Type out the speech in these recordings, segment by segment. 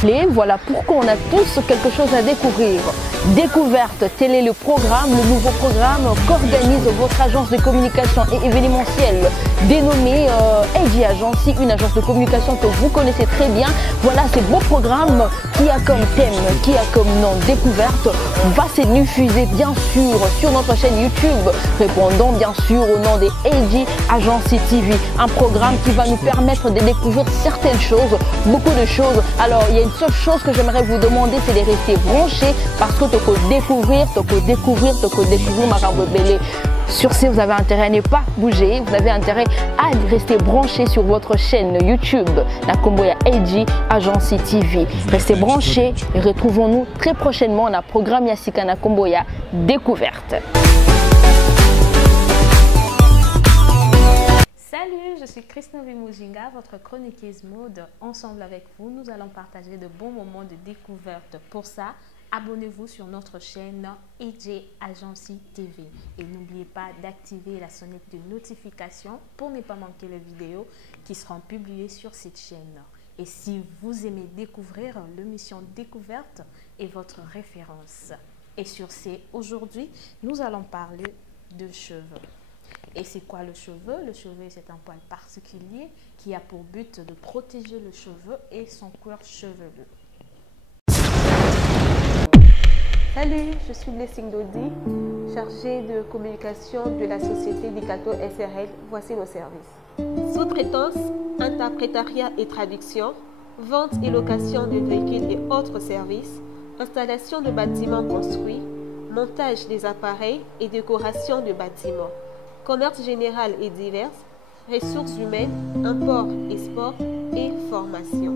plaît. Voilà pourquoi on a tous quelque chose à découvrir. Découverte, tel est le programme, le nouveau programme qu'organise votre agence de communication et événementielle dénommée AG Agency, une agence de communication que vous connaissez très bien. Voilà, ce beau programme qui a comme thème, qui a comme nom Découverte, va se diffuser bien sûr sur notre chaîne YouTube, répondant bien sûr au nom des AG Agency TV. Un programme qui va nous permettre de découvrir certaines choses, beaucoup de choses. Alors, il y a une seule chose que j'aimerais vous demander, c'est de rester branchés parce que tu peux découvrir Marambo Belé. Sur ce, vous avez intérêt à ne pas bouger, vous avez intérêt à rester branché sur votre chaîne YouTube, la Komboya AG Agency TV. Restez branchés et retrouvons-nous très prochainement dans le programme Yassika na Komboya Découverte. Salut, je suis Christine Mujinga, votre chroniqueuse mode. Ensemble avec vous, nous allons partager de bons moments de découverte. Pour ça, abonnez-vous sur notre chaîne AG Agency TV. Et n'oubliez pas d'activer la sonnette de notification pour ne pas manquer les vidéos qui seront publiées sur cette chaîne. Et si vous aimez découvrir, l'émission Découverte est votre référence. Et sur ce, aujourd'hui, nous allons parler de cheveux. Et c'est quoi le cheveu? Le cheveu, c'est un poil particulier qui a pour but de protéger le cheveu et son cuir chevelu. Salut, je suis Blessing Dodi, chargée de communication de la société Dicato SRL. Voici nos services. Sous-traitance, interprétariat et traduction, vente et location de véhicules et autres services, installation de bâtiments construits, montage des appareils et décoration de bâtiments, commerce général et divers, ressources humaines, import, export et formation.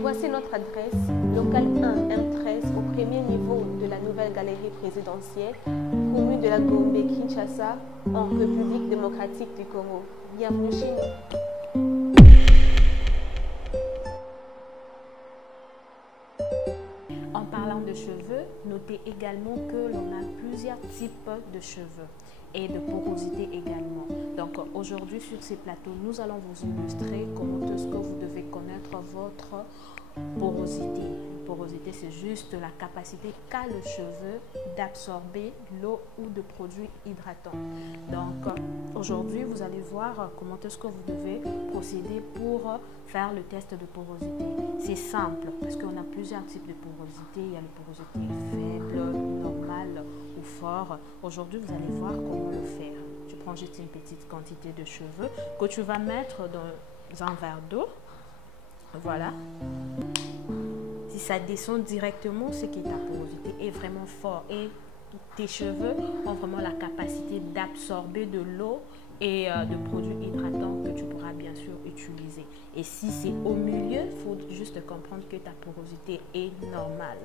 Voici notre adresse, local 1 M13 au premier niveau de la nouvelle galerie présidentielle, commune de la Gombe, Kinshasa, en République démocratique du Congo. Bienvenue chez nous. En parlant de cheveux, notez également que l'on a plusieurs types de cheveux et de porosité également. Donc aujourd'hui sur ces plateaux, nous allons vous illustrer comment est-ce que vous devez connaître votre porosité. Porosité, c'est juste la capacité qu'a le cheveu d'absorber l'eau ou de produits hydratants. Donc aujourd'hui, vous allez voir comment est-ce que vous devez procéder pour faire le test de porosité. C'est simple parce qu'on a plusieurs types de porosité. Il y a la porosité faible, normale ou fort. Aujourd'hui, vous allez voir comment le faire. Tu prends juste une petite quantité de cheveux que tu vas mettre dans un verre d'eau. Voilà. Si ça descend directement, c'est que ta porosité est vraiment forte et tes cheveux ont vraiment la capacité d'absorber de l'eau et de produits hydratants que tu pourras bien sûr utiliser. Et si c'est au milieu, il faut juste comprendre que ta porosité est normale.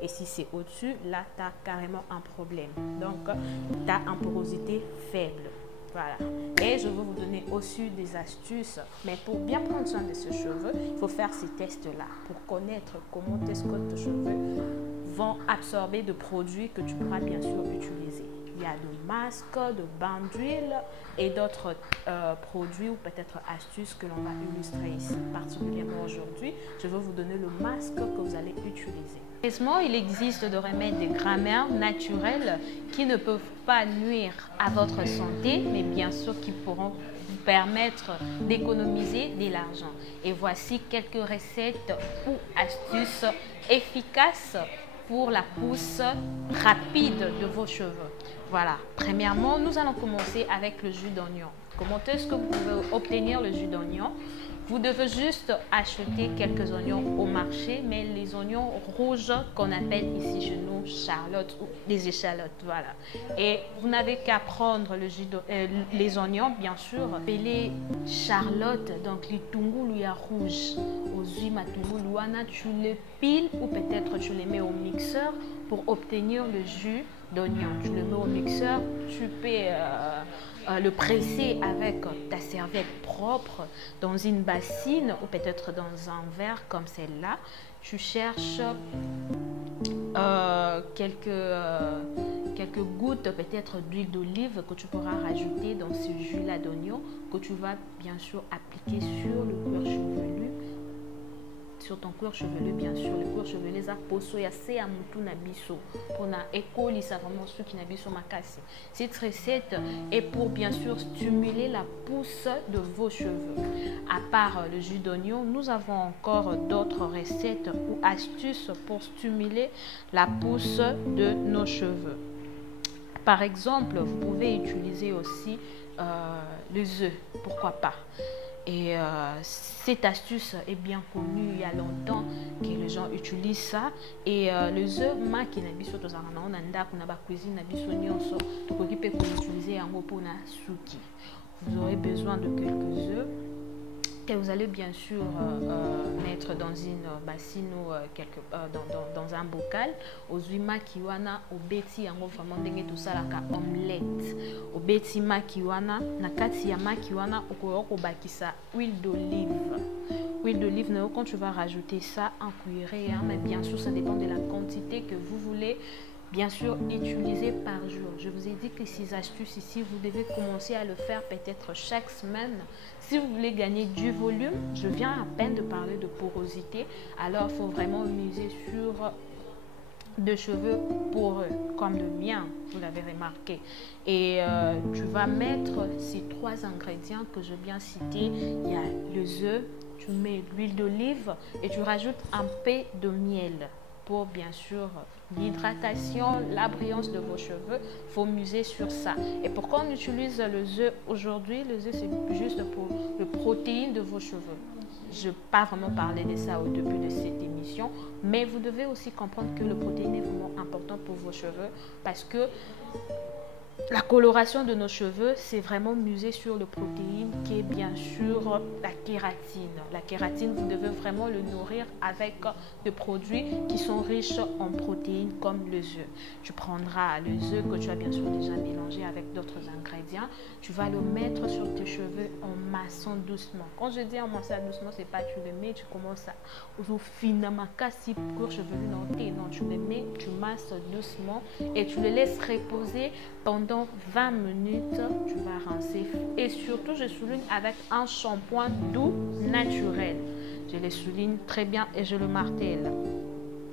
Et si c'est au-dessus, là, tu as carrément un problème. Donc, tu as une porosité faible. Voilà. Et je vais vous donner aussi des astuces. Mais pour bien prendre soin de ce cheveu, il faut faire ces tests-là pour connaître comment est-ce que tes cheveux vont absorber de produits que tu pourras bien sûr utiliser. Il y a de masques, de bains d'huile et d'autres produits ou peut-être astuces que l'on va illustrer ici. Particulièrement aujourd'hui, je vais vous donner le masque que vous allez utiliser. Heureusement, il existe des remèdes de grammaire naturels qui ne peuvent pas nuire à votre santé, mais bien sûr qui pourront vous permettre d'économiser de l'argent. Et voici quelques recettes ou astuces efficaces pour la pousse rapide de vos cheveux. Voilà, premièrement, nous allons commencer avec le jus d'oignon. Comment est-ce que vous pouvez obtenir le jus d'oignon? Vous devez juste acheter quelques oignons au marché, mais les oignons rouges qu'on appelle ici chez nous charlotte ou des échalotes, voilà. Et vous n'avez qu'à prendre les oignons, bien sûr, peler charlotte, donc les tunguluya rouges, aux huiles matunguluana, tu les piles ou peut-être tu les mets au mixeur pour obtenir le jus d'oignon. Tu le mets au mixeur, tu peux le presser avec ta serviette propre dans une bassine ou peut-être dans un verre comme celle-là. Tu cherches quelques gouttes peut-être d'huile d'olive que tu pourras rajouter dans ce jus-là d'oignon que tu vas bien sûr appliquer sur le cuir chevelu sur ton cuir chevelu, bien sûr. Le cuir chevelu, ça poso ya se ya mutu na biso. Pour na école, ça vraiment ceux qui na biso makasi. Cette recette est pour bien sûr stimuler la pousse de vos cheveux. À part le jus d'oignon, nous avons encore d'autres recettes ou astuces pour stimuler la pousse de nos cheveux. Par exemple, vous pouvez utiliser aussi les œufs, pourquoi pas. Et cette astuce est bien connue il y a longtemps que les gens utilisent ça. Et les œufs, maki na biso tozana na ndako na ba cuisine na biso nyonso, tokoki pe ko utiliser yango pour na suki. Vous aurez besoin de quelques œufs que vous allez bien sûr mettre dans une bassine ou dans un bocal. Ozui makiwana obeti yango vraiment ndenge to salaka omelette. Obeti makiwana na kati ya makiwana okoko bakisa huile d'olive. Huile d'olive, quand tu vas rajouter ça en cuillerée, hein, mais bien sûr ça dépend de la quantité que vous voulez bien sûr utiliser par jour. Je vous ai dit que ces astuces ici, vous devez commencer à le faire peut-être chaque semaine. Si vous voulez gagner du volume, je viens à peine de parler de porosité, alors il faut vraiment miser sur de cheveux poreux, comme le mien, vous l'avez remarqué. Et tu vas mettre ces 3 ingrédients que je viens citer. Il y a les œufs, tu mets l'huile d'olive et tu rajoutes un peu de miel. Pour bien sûr l'hydratation, la brillance de vos cheveux, il faut miser sur ça. Et pourquoi on utilise les œufs aujourd'hui? Les œufs, c'est juste pour le protéine de vos cheveux. Je n'ai pas vraiment parlé de ça au début de cette émission, mais vous devez aussi comprendre que le protéine est vraiment important pour vos cheveux parce que la coloration de nos cheveux, c'est vraiment miser sur le protéine qui est bien sûr la kératine. La kératine, vous devez vraiment le nourrir avec des produits qui sont riches en protéines comme les œufs. Tu prendras les œufs que tu as bien sûr déjà mélangés avec d'autres ingrédients. Tu vas le mettre sur tes cheveux en massant doucement. Quand je dis en massant doucement, c'est pas tu le mets, tu commences à finalement casser pour chevelu non, tu le mets, tu masses doucement et tu le laisses reposer pendant 20 minutes, tu vas rincer. Et surtout, je souligne avec un shampoing doux naturel. Je le souligne très bien et je le martèle.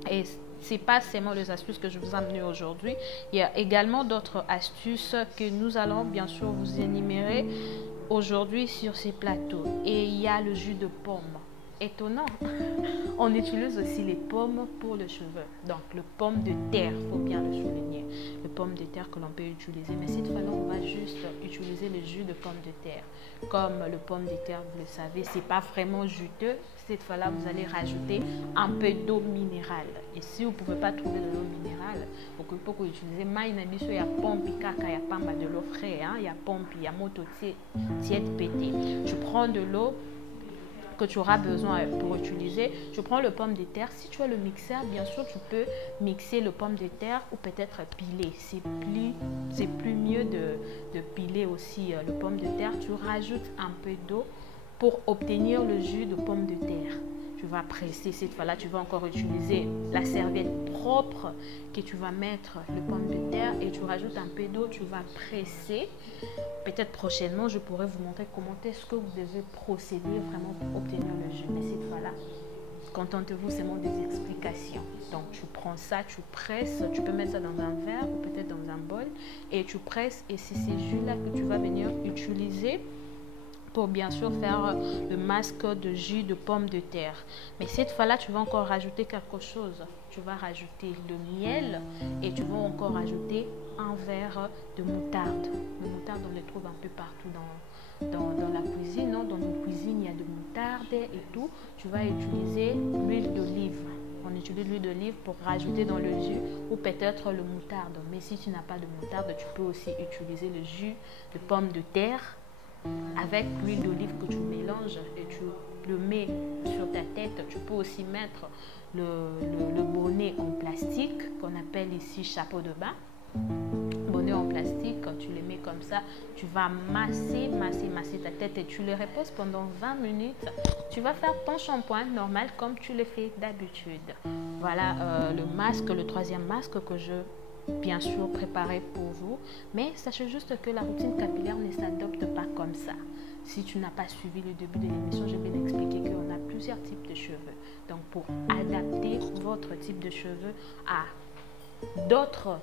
Et ce n'est pas seulement les astuces que je vous ai amenées aujourd'hui. Il y a également d'autres astuces que nous allons bien sûr vous énumérer aujourd'hui sur ces plateaux. Et il y a le jus de pomme. Étonnant, on utilise aussi les pommes pour les cheveux. Donc le pomme de terre, il faut bien le souligner. Le pomme de terre que l'on peut utiliser. Mais cette fois-là, on va juste utiliser le jus de pomme de terre. Comme le pomme de terre, vous le savez, c'est pas vraiment juteux. Cette fois-là, vous allez rajouter un peu d'eau minérale. Et si vous ne pouvez pas trouver de l'eau minérale, vous pouvez utiliser maïnabiso, il y a pompe, il y a pas de l'eau fraîche, il y a pompe, il y a moto tiède pété. Tu prends de l'eau que tu auras besoin pour utiliser. Je prends le pomme de terre. Si tu as le mixeur, bien sûr, tu peux mixer le pomme de terre ou peut-être piler. C'est plus mieux de piler aussi le pomme de terre. Tu rajoutes un peu d'eau pour obtenir le jus de pomme de terre. Tu vas presser. Cette fois-là, tu vas encore utiliser la serviette propre que tu vas mettre le pomme de terre et tu rajoutes un peu d'eau. Tu vas presser. Peut-être prochainement, je pourrai vous montrer comment est-ce que vous devez procéder vraiment pour obtenir le jus. Mais cette fois-là, contentez-vous seulement des explications. Donc, tu prends ça, tu presses. Tu peux mettre ça dans un verre ou peut-être dans un bol et tu presses. Et c'est ces jus-là que tu vas venir utiliser pour bien sûr faire le masque de jus de pomme de terre. Mais cette fois-là, tu vas encore rajouter quelque chose. Tu vas rajouter le miel et tu vas encore rajouter un verre de moutarde. Le moutarde, on le trouve un peu partout dans la cuisine. Non? Dans nos cuisines, il y a de moutarde et tout. Tu vas utiliser l'huile d'olive. On utilise l'huile d'olive pour rajouter dans le jus ou peut-être le moutarde. Mais si tu n'as pas de moutarde, tu peux aussi utiliser le jus de pomme de terre avec l'huile d'olive que tu mélanges et tu le mets sur ta tête. Tu peux aussi mettre le bonnet en plastique qu'on appelle ici chapeau de bain. Bonnet en plastique, quand tu le mets comme ça, tu vas masser ta tête et tu le reposes pendant 20 minutes. Tu vas faire ton shampoing normal comme tu le fais d'habitude. Voilà le masque, le troisième masque que je bien sûr préparée pour vous, mais sachez juste que la routine capillaire ne s'adopte pas comme ça. Si tu n'as pas suivi le début de l'émission, j'ai bien expliqué qu'on a plusieurs types de cheveux. Donc pour adapter votre type de cheveux à d'autres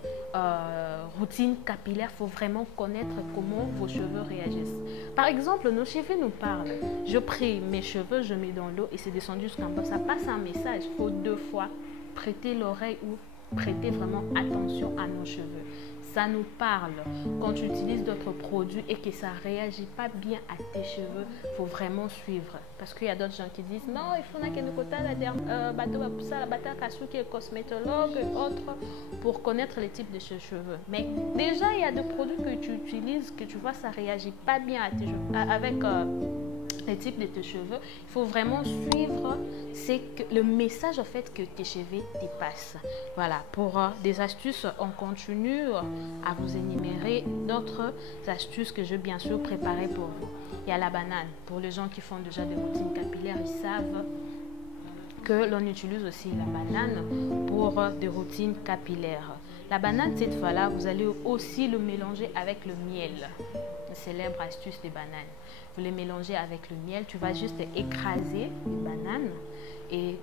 routines capillaires, il faut vraiment connaître comment vos cheveux réagissent. Par exemple, nos cheveux nous parlent. Je prie mes cheveux, je mets dans l'eau et c'est descendu jusqu'en bas. Ça passe un message. Il faut 2 fois prêter l'oreille ou prêter vraiment attention à nos cheveux. Ça nous parle. Quand tu utilises d'autres produits et que ça ne réagit pas bien à tes cheveux, il faut vraiment suivre. Parce qu'il y a d'autres gens qui disent non, il faut que nous la cosmétologue et autres pour connaître les types de cheveux. Mais déjà, il y a des produits que tu utilises que tu vois, ça ne réagit pas bien à tes cheveux, avec les types de tes cheveux. Il faut vraiment suivre le message en fait que tes cheveux dépassent. Voilà, pour des astuces, on continue à vous énumérer d'autres astuces que je bien sûr préparées pour vous. Il y a la banane. Pour les gens qui font déjà des routines capillaires, ils savent que l'on utilise aussi la banane pour des routines capillaires. La banane, cette fois-là, vous allez aussi le mélanger avec le miel. La célèbre astuce des bananes. Vous les mélangez avec le miel. Tu vas juste écraser les bananes. Et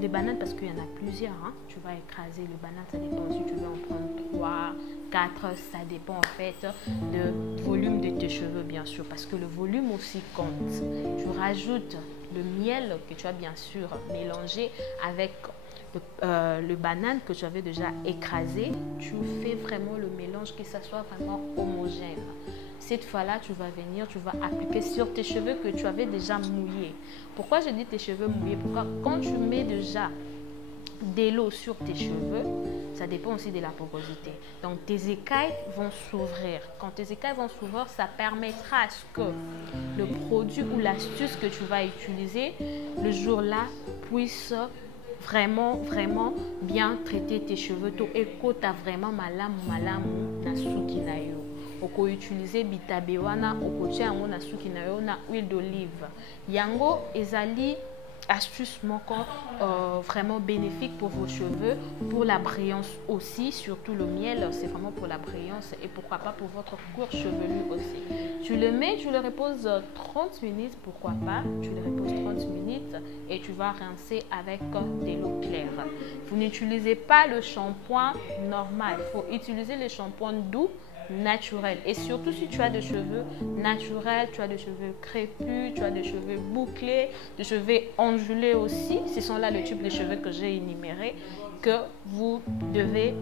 les bananes, parce qu'il y en a plusieurs, hein, tu vas écraser les bananes. Ça dépend si tu veux en prendre 3, 4. Ça dépend en fait du volume de tes cheveux, bien sûr. Parce que le volume aussi compte. Tu rajoutes le miel que tu as bien sûr mélangé avec le banane que tu avais déjà écrasé. Tu fais vraiment le mélange, que ça soit vraiment homogène. Cette fois-là, tu vas venir, tu vas appliquer sur tes cheveux que tu avais déjà mouillés. Pourquoi je dis tes cheveux mouillés? Pourquoi? Quand tu mets déjà de l'eau sur tes cheveux, ça dépend aussi de la porosité. Donc, tes écailles vont s'ouvrir. Quand tes écailles vont s'ouvrir, ça permettra à ce que le produit ou l'astuce que tu vas utiliser le jour-là puisse vraiment bien traiter tes cheveux. To ekota vraiment malamu na suki na yo. Oko utiliser bitabe wana okotia yango na suki na yo na huile d'olive. Yango ezali astuce moko vraiment bénéfique pour vos cheveux, pour la brillance aussi, surtout le miel, c'est vraiment pour la brillance et pourquoi pas pour votre cour chevelu aussi. Tu le mets, tu le reposes 30 minutes, pourquoi pas, tu le reposes 30 minutes et tu vas rincer avec de l'eau claire. Vous n'utilisez pas le shampoing normal, il faut utiliser le shampoing doux, naturel. Et surtout si tu as des cheveux naturels, tu as des cheveux crépus, tu as des cheveux bouclés, des cheveux ondulés aussi, ce sont là le type de cheveux que j'ai énuméré, que vous devez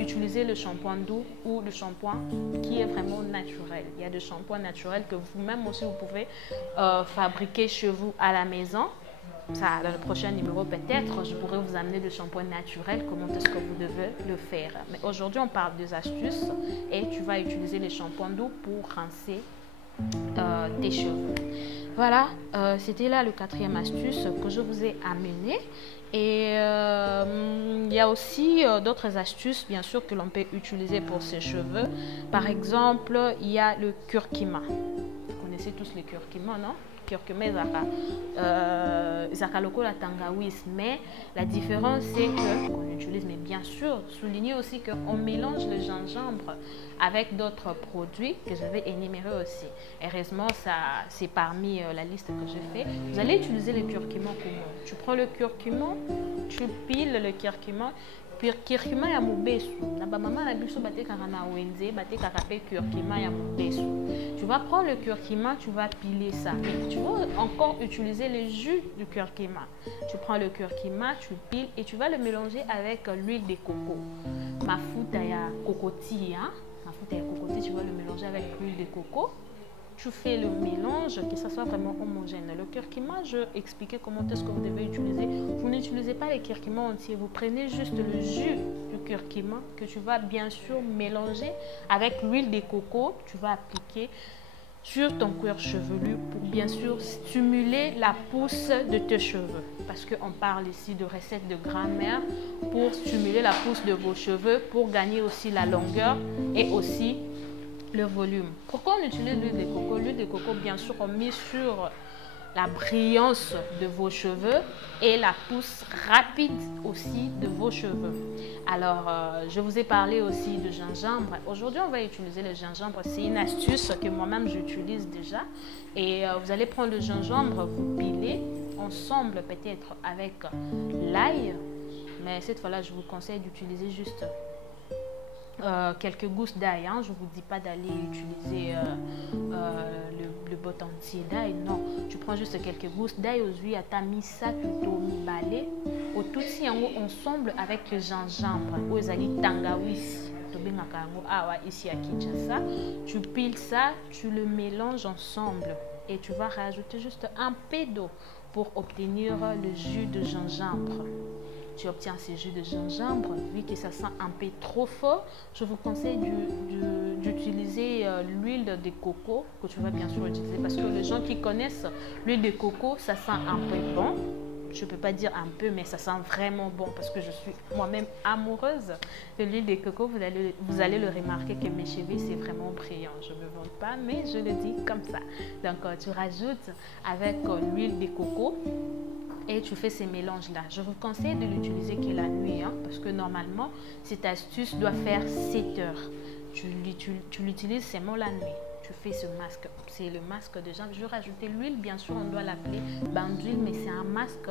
utiliser le shampoing doux ou le shampoing qui est vraiment naturel. Il y a des shampoings naturels que vous-même aussi vous pouvez fabriquer chez vous à la maison. Ça, dans le prochain numéro, peut-être, je pourrais vous amener le shampoing naturel, comment est-ce que vous devez le faire. Mais aujourd'hui, on parle des astuces et tu vas utiliser les shampoings doux pour rincer tes cheveux. Voilà, c'était là le 4e astuce que je vous ai amené. Et il y a aussi d'autres astuces, bien sûr, que l'on peut utiliser pour ses cheveux. Par exemple, il y a le curcuma. Vous connaissez tous le curcuma, non? Curcuma ezaka lokola tangawizi, mais la différence c'est qu'on utilise, mais bien sûr, soulignez aussi qu'on mélange le gingembre avec d'autres produits que je vais énumérer aussi. Heureusement, ça c'est parmi la liste que j'ai fait. Vous allez utiliser le curcuma comment? Tu prends le curcuma, tu piles le curcuma. Curcuma ya mubesu na ba mama na biso batekaka na wenze batekaka pe curcuma ya mubesu. Tu vas prendre le curcuma, tu vas piler ça. Et tu vas encore utiliser le jus du curcuma. Tu prends le curcuma, tu piles et tu vas le mélanger avec l'huile de coco. Mafuta ya kokoti, hein? Mafuta ya kokoti, tu vas le mélanger avec l'huile de coco. Tu fais le mélange, que ça soit vraiment homogène. Le curcuma, je expliquais comment est-ce que vous devez utiliser. Vous n'utilisez pas les curcuma entiers. Vous prenez juste le jus du curcuma que tu vas bien sûr mélanger avec l'huile de coco. Tu vas appliquer sur ton cuir chevelu pour bien sûr stimuler la pousse de tes cheveux. Parce qu'on parle ici de recettes de grand-mère pour stimuler la pousse de vos cheveux, pour gagner aussi la longueur et aussi le volume. Pourquoi on utilise l'huile de coco? L'huile de coco, bien sûr, on met sur la brillance de vos cheveux et la pousse rapide aussi de vos cheveux. Alors, je vous ai parlé aussi de gingembre. Aujourd'hui, on va utiliser le gingembre. C'est une astuce que moi-même j'utilise déjà. Et vous allez prendre le gingembre, vous pilez ensemble peut-être avec l'ail. Mais cette fois-là, je vous conseille d'utiliser juste quelques gousses d'ail. Hein. Je ne vous dis pas d'aller utiliser le bot entier d'ail. Non, tu prends juste quelques gousses d'ail aux huiles à ta misa plutôt mi-balé. Au tout si ensemble avec le gingembre. Aux ali tangawis. Ici à Kinshasa. Tu piles ça, tu le mélanges ensemble. Et tu vas rajouter juste un peu d'eau pour obtenir le jus de gingembre. Tu obtiens ces jus de gingembre, vu que ça sent un peu trop fort, je vous conseille d'utiliser l'huile de coco, que tu vas bien sûr utiliser, parce que les gens qui connaissent l'huile de coco, ça sent un peu bon. Je ne peux pas dire un peu, mais ça sent vraiment bon, parce que je suis moi-même amoureuse de l'huile de coco. Vous allez le remarquer que mes cheveux, c'est vraiment brillant. Je ne me vante pas, mais je le dis comme ça. Donc, tu rajoutes avec l'huile de coco. Et tu fais ces mélanges-là. Je vous conseille de l'utiliser que la nuit, hein, parce que normalement, cette astuce doit faire 7 heures. Tu l'utilises seulement la nuit. Tu fais ce masque. C'est le masque de gingembre. Je vais rajouter l'huile, bien sûr, on doit l'appeler bain d'huile, mais c'est un masque,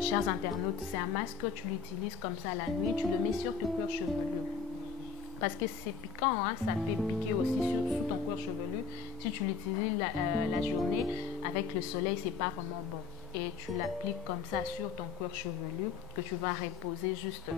chers internautes, c'est un masque, tu l'utilises comme ça la nuit, tu le mets sur ton cuir chevelu. Parce que c'est piquant, hein, ça peut piquer aussi sous ton cuir chevelu. Si tu l'utilises la journée, avec le soleil, c'est pas vraiment bon. Et tu l'appliques comme ça sur ton cuir chevelu que tu vas reposer juste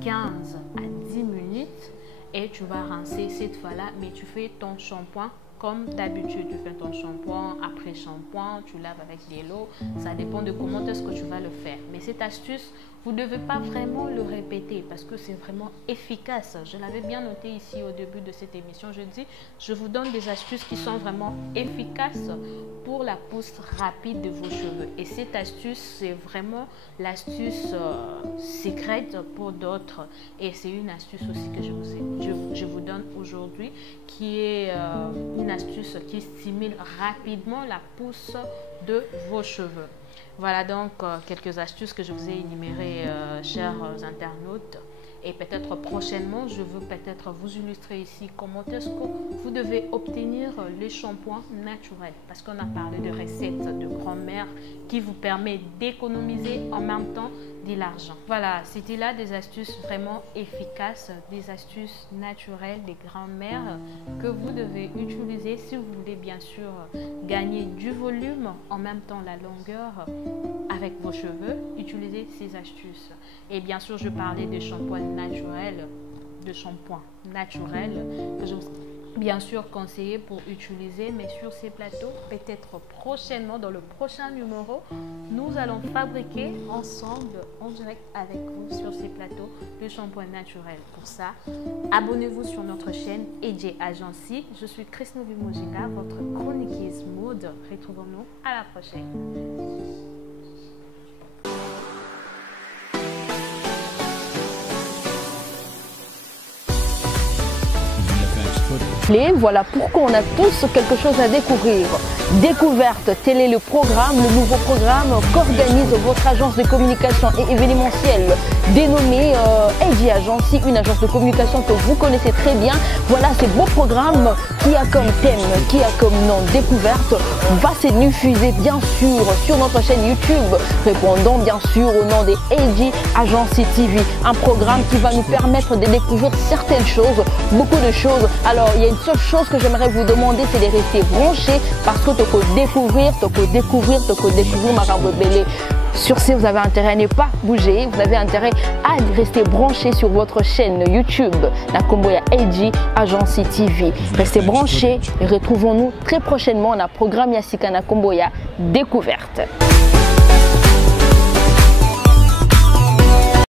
15 à 10 minutes et tu vas rincer cette fois-là, mais tu fais ton shampoing comme d'habitude. Tu fais ton shampoing, après shampoing, tu laves avec de l'eau. Ça dépend de comment est-ce que tu vas le faire. Mais cette astuce, vous ne devez pas vraiment le répéter parce que c'est vraiment efficace. Je l'avais bien noté ici au début de cette émission. Je dis, je vous donne des astuces qui sont vraiment efficaces pour la pousse rapide de vos cheveux. Et cette astuce, c'est vraiment l'astuce secrète pour d'autres. Et c'est une astuce aussi que je vous donne aujourd'hui, qui est une astuce qui stimule rapidement la pousse de vos cheveux. Voilà donc quelques astuces que je vous ai énumérées, chers internautes. Et peut-être prochainement, je veux peut-être vous illustrer ici comment est-ce que vous devez obtenir les shampoings naturels. Parce qu'on a parlé de recettes de grand-mère qui vous permet d'économiser en même temps de l'argent. Voilà, c'était là des astuces vraiment efficaces, des astuces naturelles des grand-mères que vous devez utiliser si vous voulez bien sûr gagner du volume, en même temps la longueur avec vos cheveux. Utilisez ces astuces. Et bien sûr, je parlais de shampoings naturels, que je vous bien sûr conseillé pour utiliser, mais sur ces plateaux, peut-être prochainement, dans le prochain numéro, nous allons fabriquer ensemble, en direct avec vous sur ces plateaux, le shampoing naturel. Pour ça, abonnez-vous sur notre chaîne EJ Agency. Je suis Chrisnovi Mojinga, votre chroniqueuse mode. Retrouvons-nous à la prochaine. Voilà pourquoi on a tous quelque chose à découvrir. Découverte, tel est le programme, le nouveau programme qu'organise votre agence de communication et événementielle dénommée EJ Agency, une agence de communication que vous connaissez très bien. Voilà ce beau programme qui a comme thème, qui a comme nom découverte, va se diffuser bien sûr sur notre chaîne YouTube, répondant bien sûr au nom des EJ Agency TV. Un programme qui va nous permettre de découvrir certaines choses, beaucoup de choses. Alors il y a une seule chose que j'aimerais vous demander, c'est de rester branchés parce que tu peux découvrir Marambo Belé. Sur ce, vous avez intérêt à ne pas bouger, vous avez intérêt à rester branché sur votre chaîne YouTube, la Komboya EJ Agency TV. Restez branchés et retrouvons-nous très prochainement dans le programme Yassika na Komboya Découverte.